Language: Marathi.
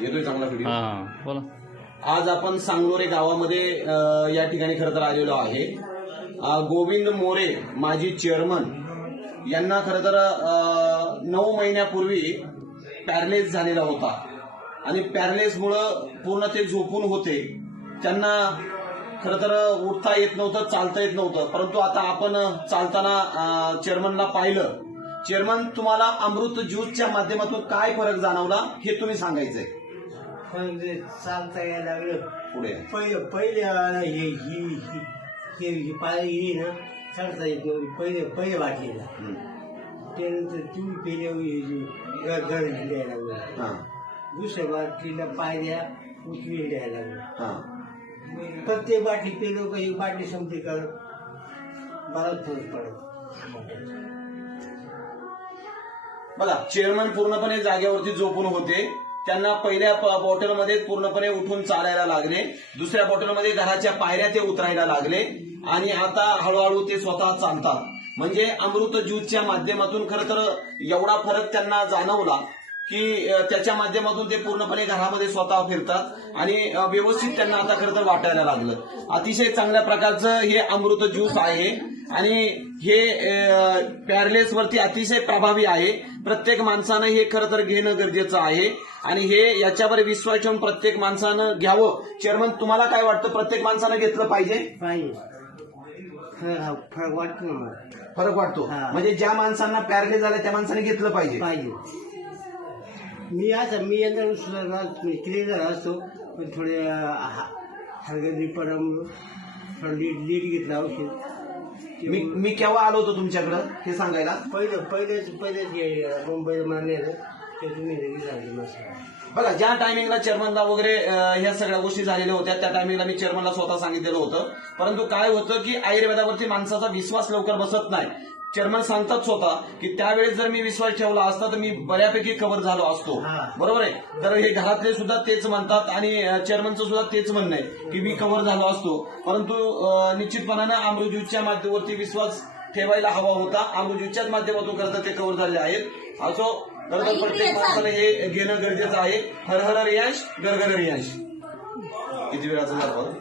येतोय चांगला व्हिडिओ. बोला. आज आपण सांगलोरे गावामध्ये या ठिकाणी खरं तर आलेलो आहे. गोविंद मोरे माजी चेअरमन यांना खरं तर 9 महिन्यापूर्वी पॅरलेस झालेला होता आणि पॅरलेसमुळं पूर्ण ते झोपून होते. त्यांना खरं तर उठता येत नव्हतं, चालता येत नव्हतं. परंतु आता आपण चालताना चेअरमनला पाहिलं. चेअरमन, तुम्हाला अमृत ज्यूसच्या माध्यमातून काय फरक जाणवला हे तुम्ही सांगायचंय. म्हणजे चालता यायला लागलं पुढे पहिले ही पाळी ही ना चढता येत नव्हती पहिले वाटलेला. त्यानंतर तुम्ही पेल्या गरज द्यायला लागलं. दुसऱ्या बाटलीला पायऱ्या उचलून द्यायला लागलं. प्रत्येक बाटली पेलो का ही बाटली संपली करत बराच फरक पडत. बघा, चेअरमन पूर्णपणे जागेवरती झोपून होते. त्यांना पहिल्या बॉटलमध्ये पूर्णपणे उठून चालायला लागले. दुसऱ्या बॉटलमध्ये घराच्या पायऱ्या ते उतरायला लागले आणि आता हळूहळू ते स्वतः चालतात. म्हणजे अमृत ज्यूसच्या माध्यमातून खरं तर एवढा फरक त्यांना जाणवला की त्याच्या माध्यमातून ते पूर्णपणे घरामध्ये स्वतः फिरतात आणि व्यवस्थित त्यांना आता खरं तर वाटायला लागलं. अतिशय चांगल्या प्रकारचं हे अमृत ज्यूस आहे आणि हे पॅरलेस वरती अतिशय प्रभावी आहे. प्रत्येक माणसानं हे खरं तर घेणं गरजेचं आहे आणि हे याच्यावर विश्वास ठेवून प्रत्येक माणसानं घ्यावं. चेअरमन, तुम्हाला काय वाटतं, प्रत्येक माणसानं घेतलं पाहिजे? फरक वाटतो ना. फरक वाटतो म्हणजे ज्या माणसांना पॅरलेस झालं त्या माणसाने घेतलं पाहिजे. मी यंदा क्लिअर झाला असतो पण थोडे हलगर्जीपणामुळं थोडं लीड घेतलं औषध. मी केव्हा आलो होतो तुमच्याकडं हे सांगायला? पहिलेच मुंबईला मला नेलं ते तुम्ही लगेच झाले मस्त. बघा, ज्या टायमिंगला चेअरमनला वगैरे ह्या सगळ्या गोष्टी झालेल्या होत्या त्या टायमिंगला मी चेअरमनला स्वतः सांगितलेलं होतं. परंतु काय होतं की आयुर्वेदावरती माणसाचा विश्वास लवकर बसत नाही. चेअरमन सांगतात स्वतः की त्यावेळेस जर मी विश्वास ठेवला असता तर मी बऱ्यापैकी कव्हर झालो असतो. बरोबर आहे. तर हे घरातले सुद्धा तेच म्हणतात आणि चेअरमनचं सुद्धा तेच म्हणणं आहे की मी कव्हर झालो असतो. परंतु निश्चितपणानं अमृत ज्यूसच्या माध्यमावरती विश्वास ठेवायला हवा होता. अमृत ज्यूसच्याच माध्यमातून करता ते कव्हर झाले आहेत. असो, खरं तर प्रत्येक माणसाला हे घेणं गरजेचं आहे. हर हर रियांश, घर घर रियांश. किती वेळाचं झालं?